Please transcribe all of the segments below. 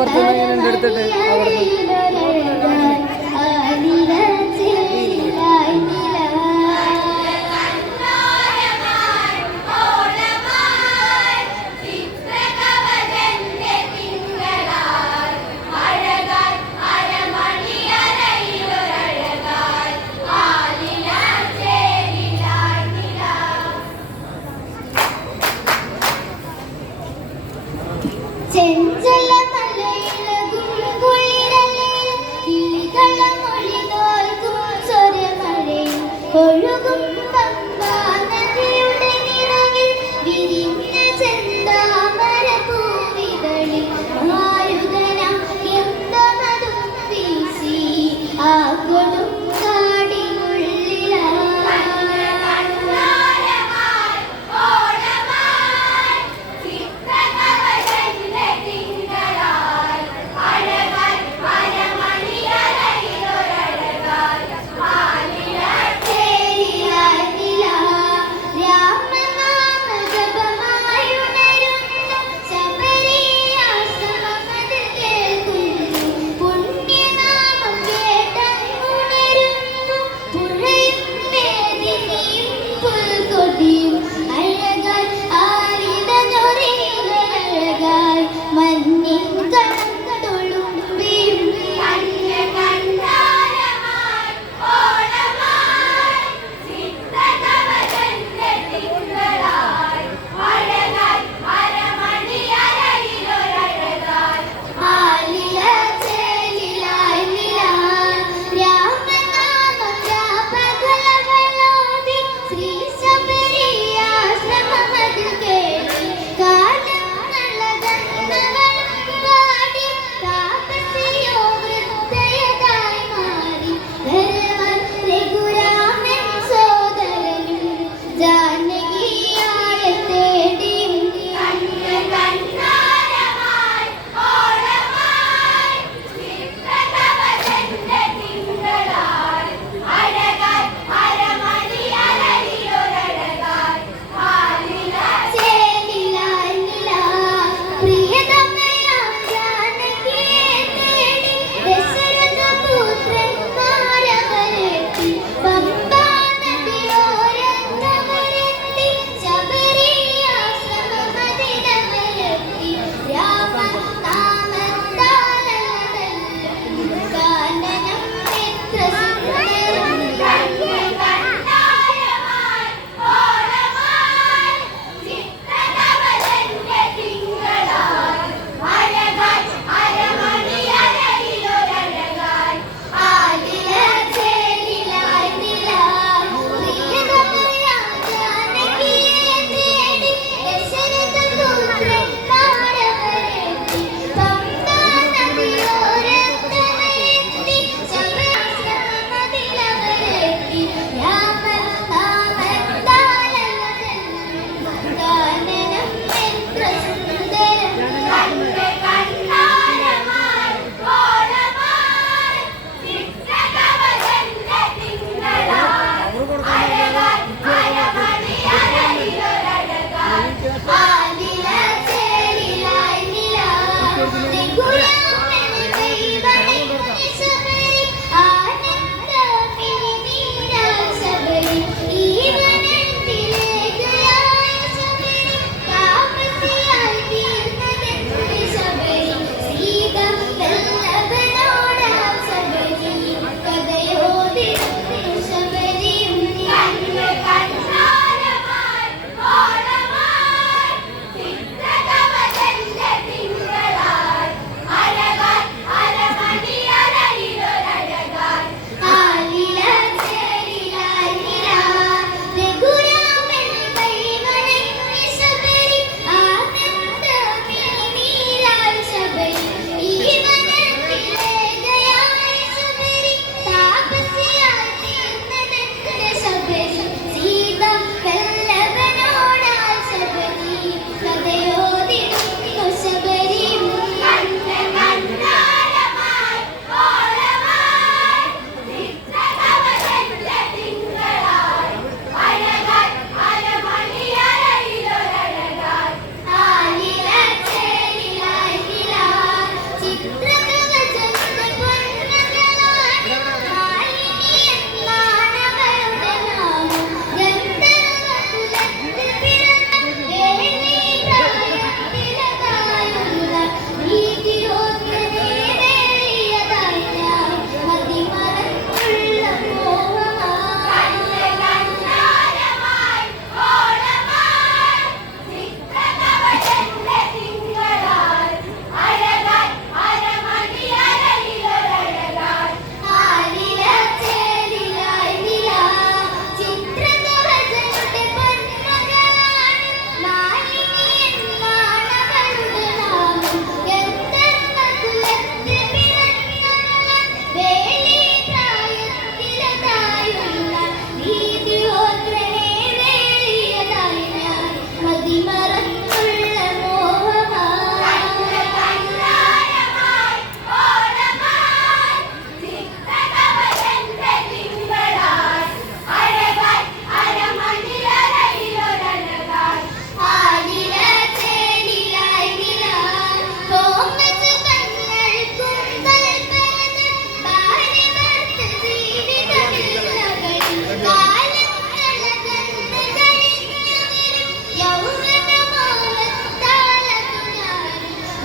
അപ്പുറത്തുനിന്ന് ഇങ്ങനെ ഉണ്ട് എടുത്തിട്ട് അവിടെ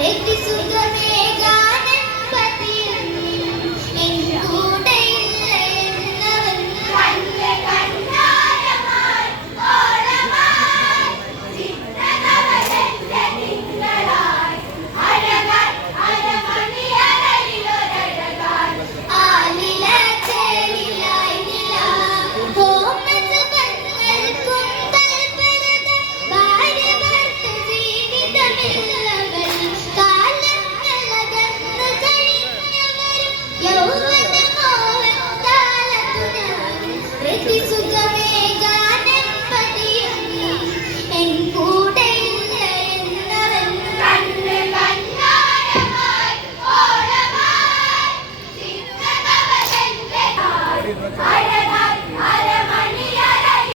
Take